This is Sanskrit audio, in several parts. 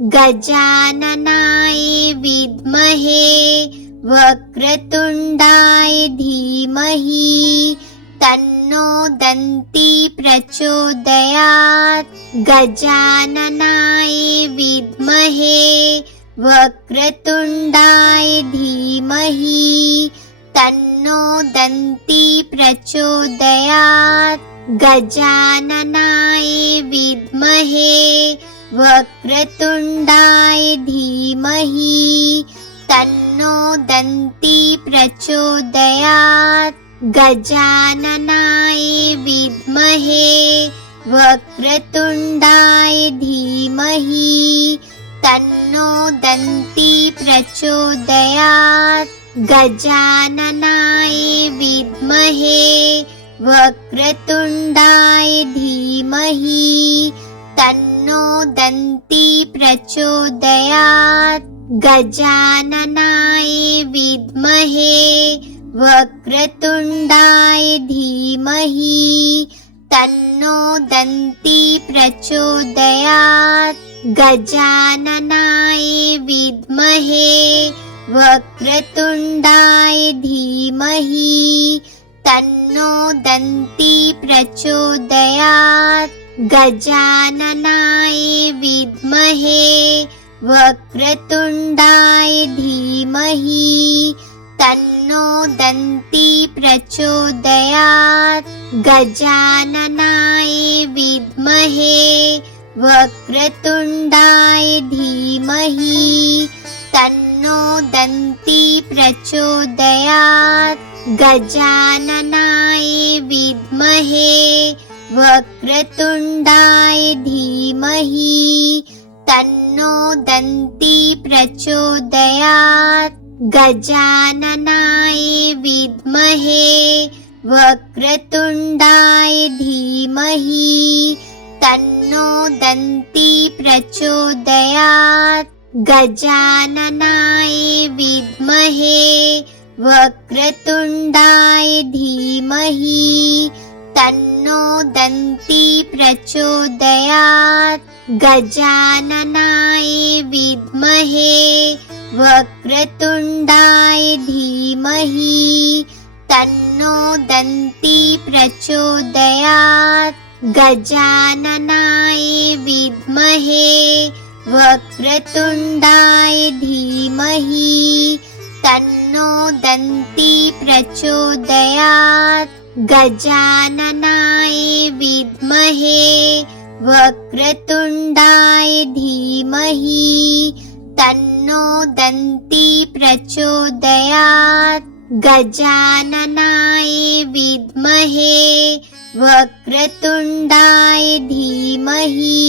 गजाननाय विद्महे वक्रतुण्डाय धीमहि तन्नो दन्ती प्रचोदयात्। गजाननाय विद्महे वक्रतुण्डाय धीमहि तन्नो दन्ती प्रचोदयात्। गजाननाय विद्महे वक्रतुण्डाय धीमहि तन्नो दन्ती प्रचोदयात्। गजाननाय विद्महे वक्रतुण्डाय धीमहि तन्नो दन्ती प्रचोदयात्। गजाननाय विद्महे वक्रतुण्डाय धीमहि तन्नो दन्ती प्रचोदयात्। गजाननाय विद्महे वक्रतुण्डाय धीमहि तन्नो दन्ती प्रचोदयात्। गजाननाय विद्महे वक्रतुण्डाय धीमहि तन्नो दन्ती प्रचोदयात्। गजाननाय विद्महे वक्रतुण्डाय धीमहि तन्नो दन्ती प्रचोदयात्। गजाननाय विद्महे वक्रतुण्डाय धीमहि तन्नो दन्ती प्रचोदयात्। गजाननाय विद्महे वक्रतुण्डाय धीमहि तन्नो दन्ती प्रचोदयात्। गजाननाय विद्महे वक्रतुण्डाय धीमहि तन्नो दन्ती प्रचोदयात्। गजाननाय विद्महे वक्रतुण्डाय धीमहि तन्नो दन्ती प्रचोदयात्। गजाननाय विद्महे वक्रतुण्डाय धीमहि तन्नो दन्ती प्रचोदयात्। गजाननाय विद्महे वक्रतुण्डाय धीमहि तन्नो दन्ती प्रचोदयात्। गजाननाय विद्महे वक्रतुण्डाय धीमहि तन्नो दन्ती प्रचोदयात्। गजाननाय विद्महे वक्रतुण्डाय धीमहि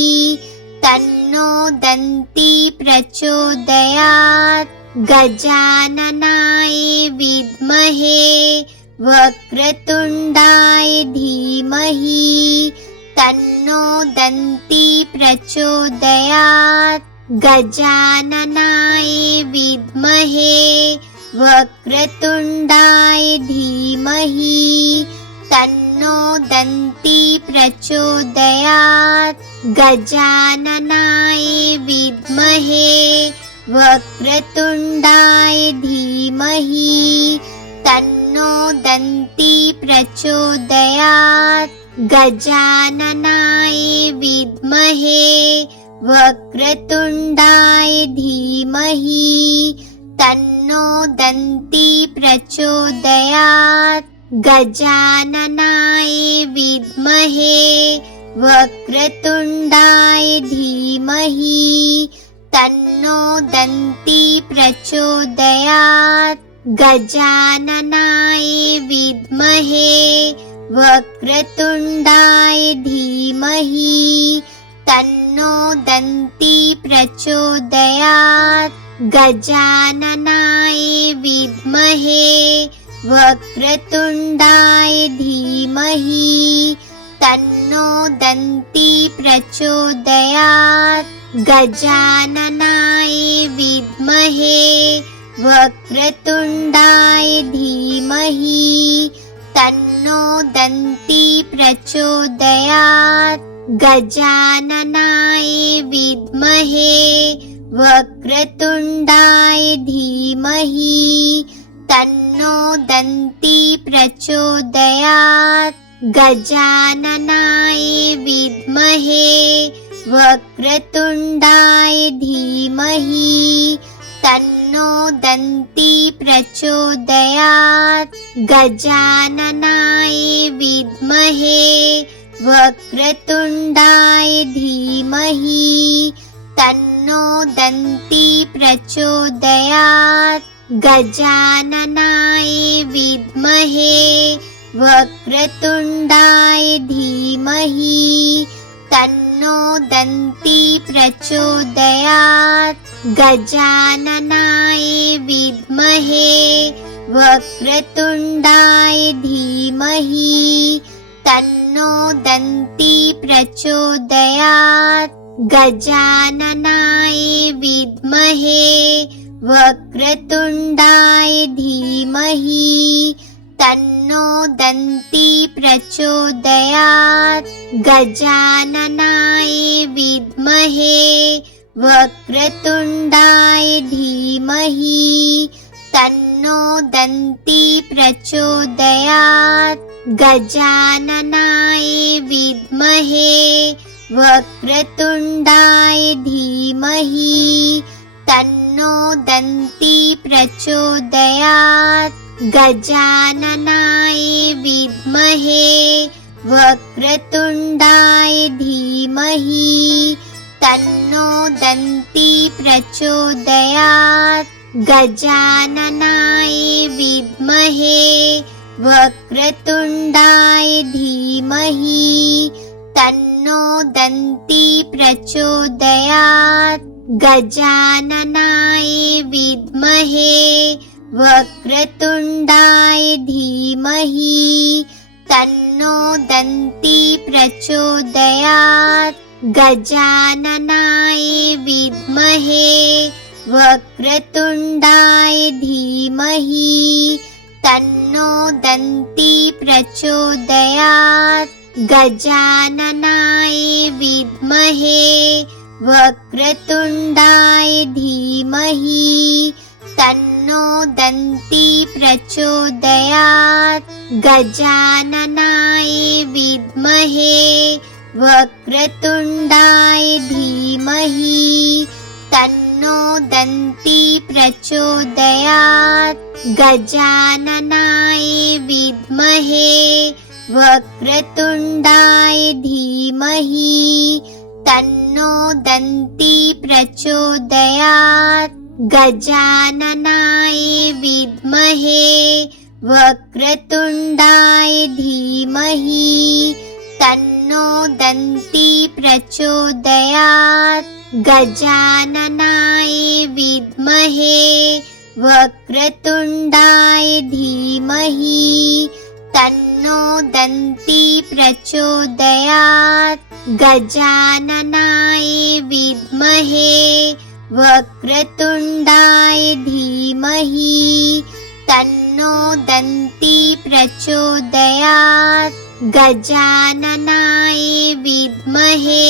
तन्नो दन्ती प्रचोदयात्। गजाननाय विद्महे वक्रतुण्डाय धीमहि तन्नो दन्ती प्रचोदयात्। गजाननाय विद्महे वक्रतुण्डाय धीमहि तन्नो दन्ती प्रचोदयात्। गजाननाय विद्महे वक्रतुण्डाय धीमहि तन्नो दन्ती प्रचोदयात्। गजाननाय विद्महे वक्रतुण्डाय धीमहि तन्नो दन्ती प्रचोदयात्। गजाननाय विद्महे वक्रतुण्डाय धीमहि तन्नो दन्ती प्रचोदयात्। गजाननाय विद्महे वक्रतुण्डाय धीमहि तन्नो दन्ती प्रचोदयात्। गजाननाय विद्महे वक्रतुण्डाय धीमहि तन्नो दन्ती प्रचोदयात्। गजाननाय विद्महे वक्रतुण्डाय धीमहि तन्नो दन्ती प्रचोदयात्। गजाननाय विद्महे वक्रतुण्डाय धीमहि तन्नो दन्ती प्रचोदयात्। गजाननाय विद्महे वक्रतुण्डाय धीमहि तन्नो दन्ती प्रचोदयात्। गजाननाय विद्महे वक्रतुण्डाय धीमहि तन्नो दन्ती प्रचोदयात्। गजाननाय विद्महे वक्रतुण्डाय धीमहि तन्नो दन्ती प्रचोदयात्। गजाननाय विद्महे वक्रतुण्डाय धीमहि तन्नो दन्ती प्रचोदयात्। गजाननाय विद्महे वक्रतुण्डाय धीमहि तन्नो दन्ती प्रचोदयात्। गजाननाय विद्महे वक्रतुण्डाय धीमहि तन्नो दन्ती प्रचोदयात्। गजाननाय विद्महे वक्रतुण्डाय धीमहि तन्नो दन्ती प्रचोदयात्। गजाननाय विद्महे वक्रतुण्डाय धीमहि तन्नो दन्ती प्रचोदयात्। गजाननाय विद्महे वक्रतुण्डाय धीमहि तन्नो दन्ती प्रचोदयात्। गजाननाय विद्महे वक्रतुण्डाय धीमहि तन्नो दन्ती प्रचोदयात्। गजाननाय विद्महे वक्रतुण्डाय धीमहि तन्नो दन्ती प्रचोदयात्। गजाननाय विद्महे वक्रतुण्डाय धीमहि तन्नो दन्ती प्रचोदयात्। गजाननाय विद्महे वक्रतुण्डाय धीमहि तन्नो दन्ती प्रचोदयात्। गजाननाय विद्महे वक्रतुण्डाय धीमहि तन्नो दन्ती प्रचोदयात्। गजाननाय विद्महे वक्रतुण्डाय धीमहि तन्नो दन्ती प्रचोदयात्। गजाननाय विद्महे वक्रतुण्डाय धीमहि तन्नो दन्ती प्रचोदयात्। गजाननाय विद्महे वक्रतुण्डाय धीमहि तन्नो दन्ती प्रचोदयात्। गजाननाय विद्महे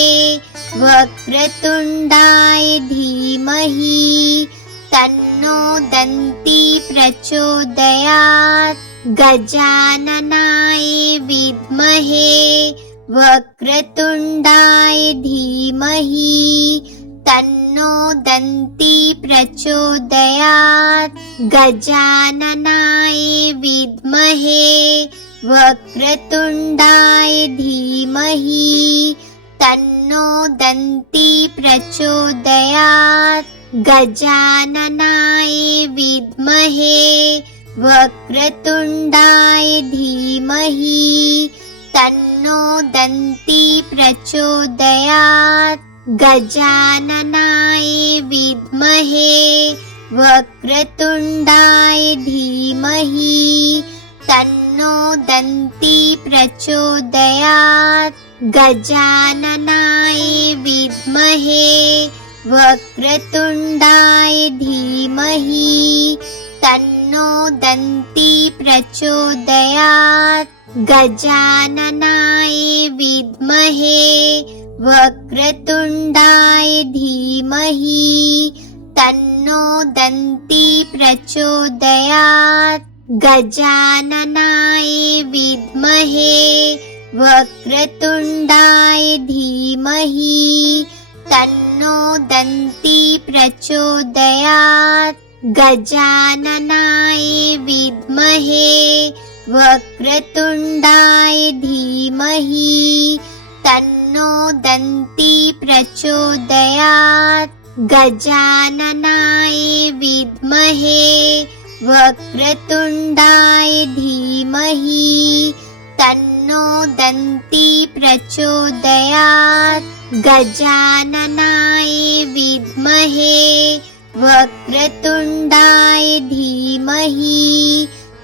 वक्रतुण्डाय धीमहि तन्नो दन्ती प्रचोदयात्। गजाननाय विद्महे वक्रतुण्डाय धीमहि तन्नो दन्ती प्रचोदयात्। गजाननाय विद्महे वक्रतुण्डाय धीमहि तन्नो दन्ती प्रचोदयात्। गजाननाय विद्महे वक्रतुण्डाय धीमहि तन्नो दन्ती प्रचोदयात्। गजाननाय विद्महे वक्रतुण्डाय धीमहि तन्नो दन्ती प्रचोदयात्। गजाननाय विद्महे वक्रतुण्डाय धीमहि तन्नो दन्ती प्रचोदयात्। गजाननाय विद्महे वक्रतुण्डाय धीमहि तन्नो दन्ती प्रचोदयात्। गजाननाय विद्महे वक्रतुण्डाय धीमहि तन्नो दन्ती प्रचोदयात्। गजाननाय विद्महे वक्रतुण्डाय धीमहि तन्नो दन्ती प्रचोदयात्। गजाननाय विद्महे वक्रतुण्डाय धीमहि तन्नो दन्ती प्रचोदयात्। गजाननाय विद्महे वक्रतुण्डाय धीमहि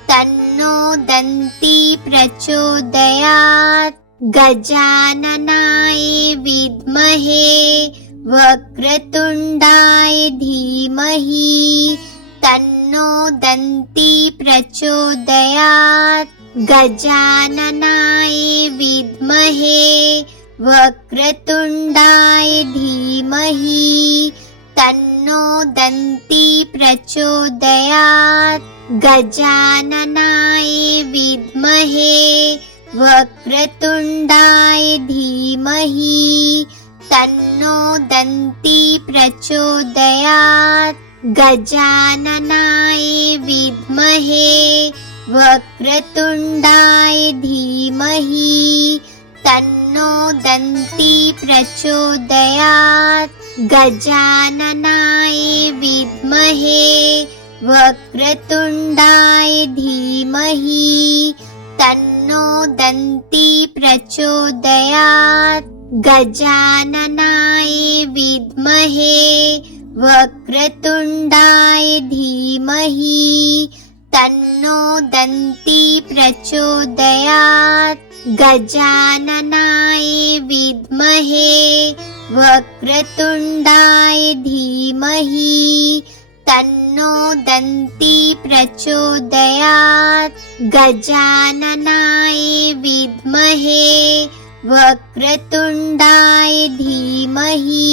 तन्नो दन्ती प्रचोदयात्। गजाननाय विद्महे वक्रतुण्डाय धीमहि तन्नो दन्ती प्रचोदयात्। गजाननाय विद्महे वक्रतुण्डाय धीमहि तन्नो दन्ती प्रचोदयात्। गजाननाय विद्महे वक्रतुण्डाय धीमहि तन्नो दन्ती प्रचोदयात्। गजाननाय विद्महे वक्रतुण्डाय धीमहि तन्नो दन्ती प्रचोदयात्। गजाननाय विद्महे वक्रतुण्डाय धीमहि तन्नो दन्ती प्रचोदयात्। गजाननाय विद्महे वक्रतुण्डाय धीमहि तन्नो दन्ती प्रचोदयात्। गजाननाय विद्महे वक्रतुण्डाय धीमहि तन्नो दन्ती प्रचोदयात्। गजाननाय विद्महे वक्रतुण्डाय धीमहि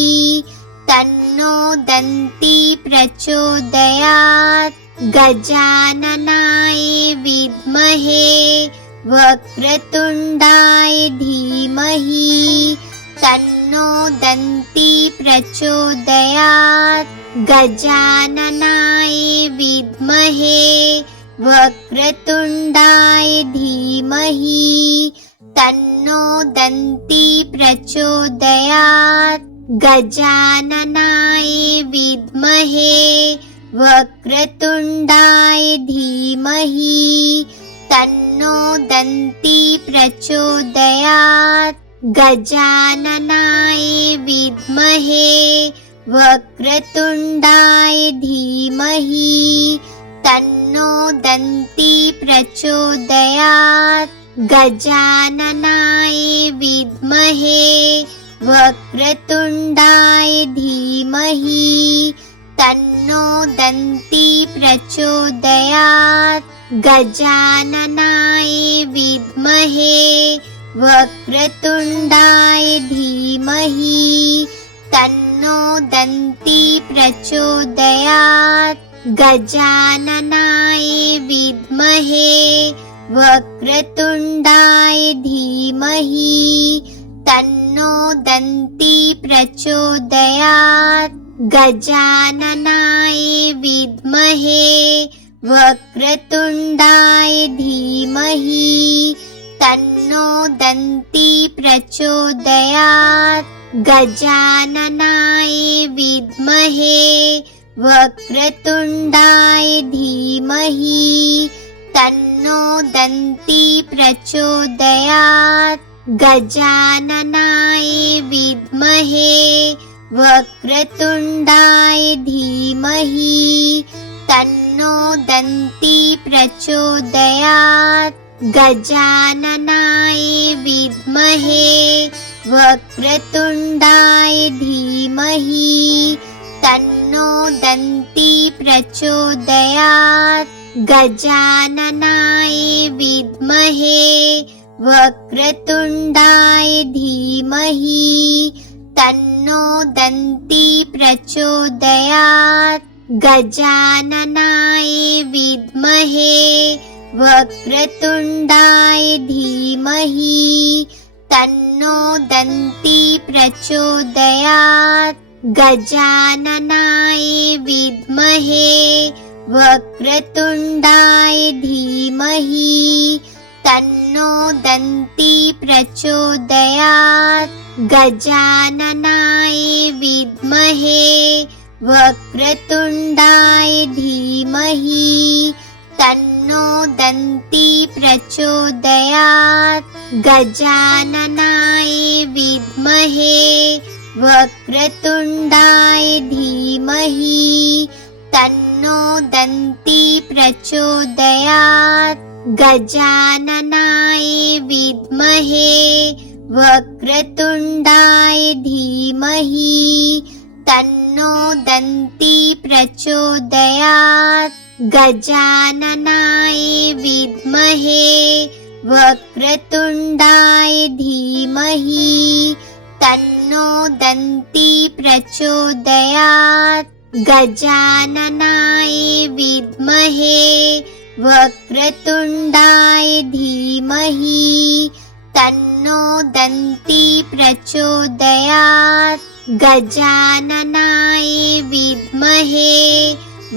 तन्नो दन्ती प्रचोदयात्। गजाननाय विद्महे वक्रतुण्डाय धीमहि तन्नो दन्ती प्रचोदयात्। गजाननाय विद्महे वक्रतुण्डाय धीमहि तन्नो दन्ती प्रचोदयात्। गजाननाय विद्महे वक्रतुण्डाय धीमहि तन्नो दन्ती प्रचोदयात्। गजाननाय विद्महे वक्रतुण्डाय धीमहि तन्नो दन्ती प्रचोदयात्। गजाननाय विद्महे वक्रतुण्डाय धीमहि तन्नो दन्ती प्रचोदयात्। गजाननाय विद्महे वक्रतुण्डाय धीमहि तन्नो दन्ती प्रचोदयात्। गजाननाय विद्महे वक्रतुण्डाय धीमहि तन्नो दन्ती प्रचोदयात्। गजाननाय विद्महे वक्रतुण्डाय धीमहि तन्नो दन्ती प्रचोदयात्। गजाननाय विद्महे वक्रतुण्डाय धीमहि तन्नो दन्ती प्रचोदयात्। गजाननाय विद्महे वक्रतुण्डाय धीमहि तन्नो दन्ती प्रचोदयात्। गजाननाय विद्महे वक्रतुण्डाय धीमहि तन्नो दन्ती प्रचोदयात्। गजाननाय विद्महे वक्रतुण्डाय धीमहि तन्नो दन्ती प्रचोदयात्। गजाननाय विद्महे वक्रतुण्डाय धीमहि तन्नो दन्ती प्रचोदयात्। गजाननाय विद्महे वक्रतुण्डाय धीमहि तन्नो दन्ती प्रचोदयात्। गजाननाय विद्महे वक्रतुण्डाय धीमहि तन्नो दन्ती प्रचोदयात्। गजाननाय विद्महे वक्रतुण्डाय धीमहि तन्नो दन्ती प्रचोदयात्। गजाननाय विद्महे वक्रतुण्डाय धीमहि तन्नो दन्ती प्रचोदयात्। गजाननाय विद्महे वक्रतुण्डाय धीमहि तन्नो दन्ती प्रचोदयात्। गजाननाय विद्महे वक्रतुण्डाय धीमहि तन्नो दन्ती प्रचोदयात्। गजाननाय विद्महे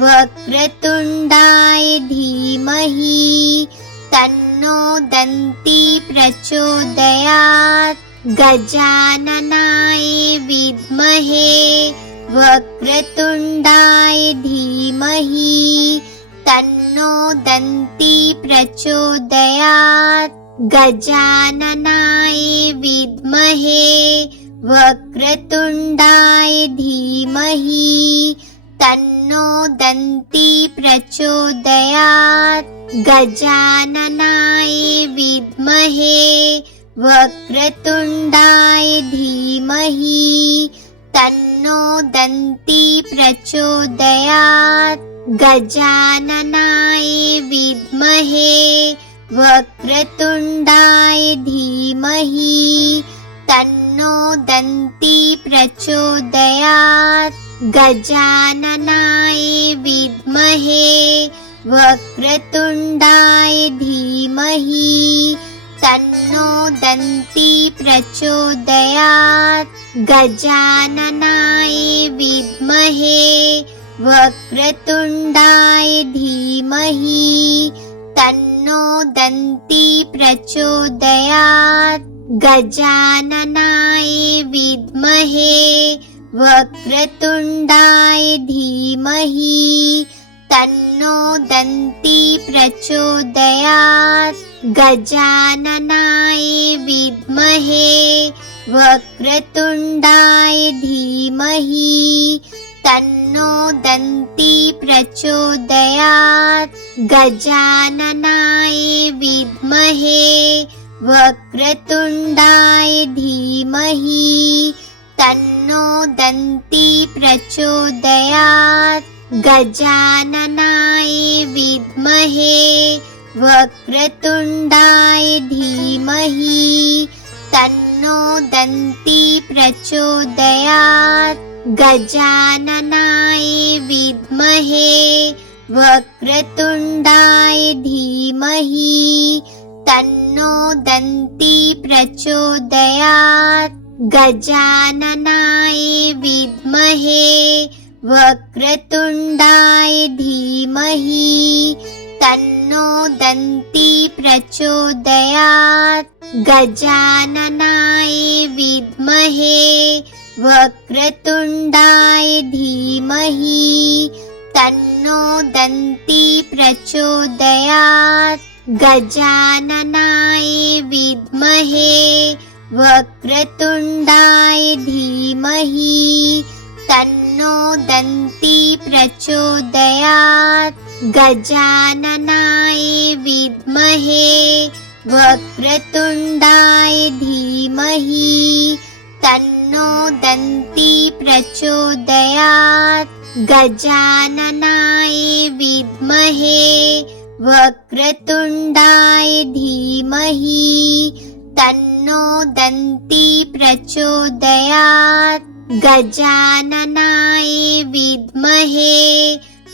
वक्रतुण्डाय धीमहि तन्नो दन्ती प्रचोदयात्। गजाननाय विद्महे वक्रतुण्डाय धीमहि तन्नो दन्ती प्रचोदयात्। गजाननाय विद्महे वक्रतुण्डाय धीमहि तन्नो दन्ती प्रचोदयात्। गजाननाय विद्महे वक्रतुण्डाय धीमहि तन्नो दन्ती प्रचोदयात्। गजाननाय विद्महे वक्रतुण्डाय धीमहि तन्नो दन्ती प्रचोदयात्। गजाननाय विद्महे वक्रतुण्डाय धीमहि तन्नो दन्ती प्रचोदयात्। गजाननाय विद्महे वक्रतुण्डाय धीमहि तन्नो दन्ती प्रचोदयात्। गजाननाय विद्महे वक्रतुण्डाय धीमहि तन्नो दन्ती प्रचोदयात्। गजाननाय विद्महे वक्रतुण्डाय धीमहि तन्नो दन्ती प्रचोदयात्। गजाननाय विद्महे वक्रतुण्डाय धीमहि तन्नो दन्ती प्रचोदयात्। गजाननाय विद्महे वक्रतुण्डाय धीमहि तन्नो दन्ती प्रचोदयात्। गजाननाय विद्महे वक्रतुण्डाय धीमहि तन्नो दन्ती प्रचोदयात्। गजाननाय विद्महे वक्रतुण्डाय धीमहि तन्नो दन्ती प्रचोदयात्। गजाननाय विद्महे वक्रतुण्डाय धीमहि तन्नो दन्ती प्रचोदयात्। गजाननाय विद्महे वक्रतुण्डाय धीमहि तन्नो दन्ती प्रचोदयात्। गजाननाय विद्महे वक्रतुण्डाय धीमहि तन्नो दन्ती प्रचोदयात्। गजाननाय विद्महे वक्रतुण्डाय धीमहि तन्नो दन्ती प्रचोदयात्। गजाननाय विद्महे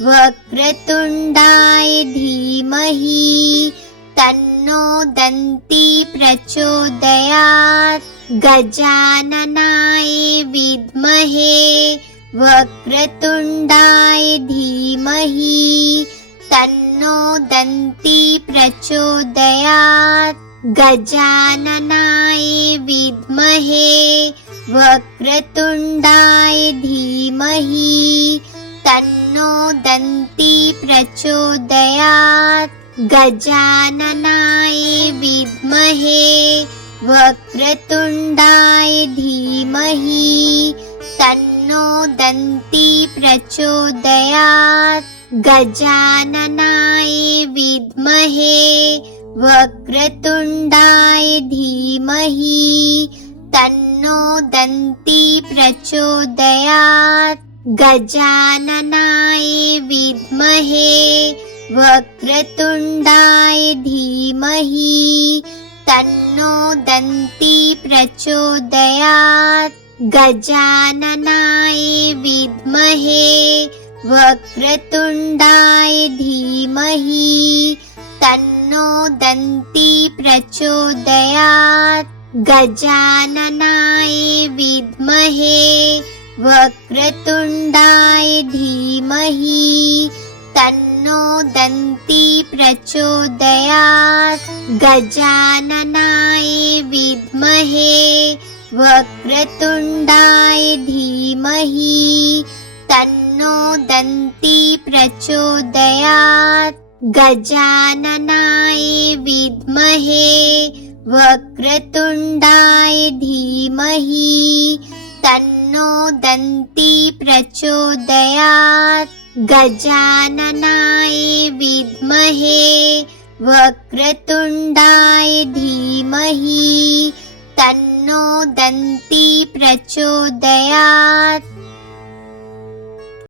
वक्रतुण्डाय धीमहि तन्नो दन्ती प्रचोदयात्। गजाननाय विद्महे वक्रतुण्डाय धीमहि तन्नो दन्ती प्रचोदयात्। गजाननाय विद्महे वक्रतुण्डाय धीमहि तन्नो दन्ती प्रचोदयात्। गजाननाय विद्महे वक्रतुण्डाय धीमहि तन्नो दन्ती प्रचोदयात्। गजाननाय विद्महे वक्रतुण्डाय धीमहि तन्नो दन्ती प्रचोदयात्। गजाननाय विद्महे वक्रतुण्डाय धीमहि तन्नो दन्ती प्रचोदयात्। गजाननाय विद्महे वक्रतुण्डाय धीमहि तन्नो दन्ती प्रचोदयात्। गजाननाय विद्महे वक्रतुण्डाय धीमहि तन्नो दन्ती प्रचोदयात्। गजाननाय विद्महे वक्रतुण्डाय धीमहि तन्नो दन्ती प्रचोदयात्। गजाननाय विद्महे वक्रतुण्डाय धीमहि तन्नो दन्ती प्रचोदयात्। गजाननाय विद्महे वक्रतुण्डाय धीमहि तन्नो दन्ती प्रचोदयात्।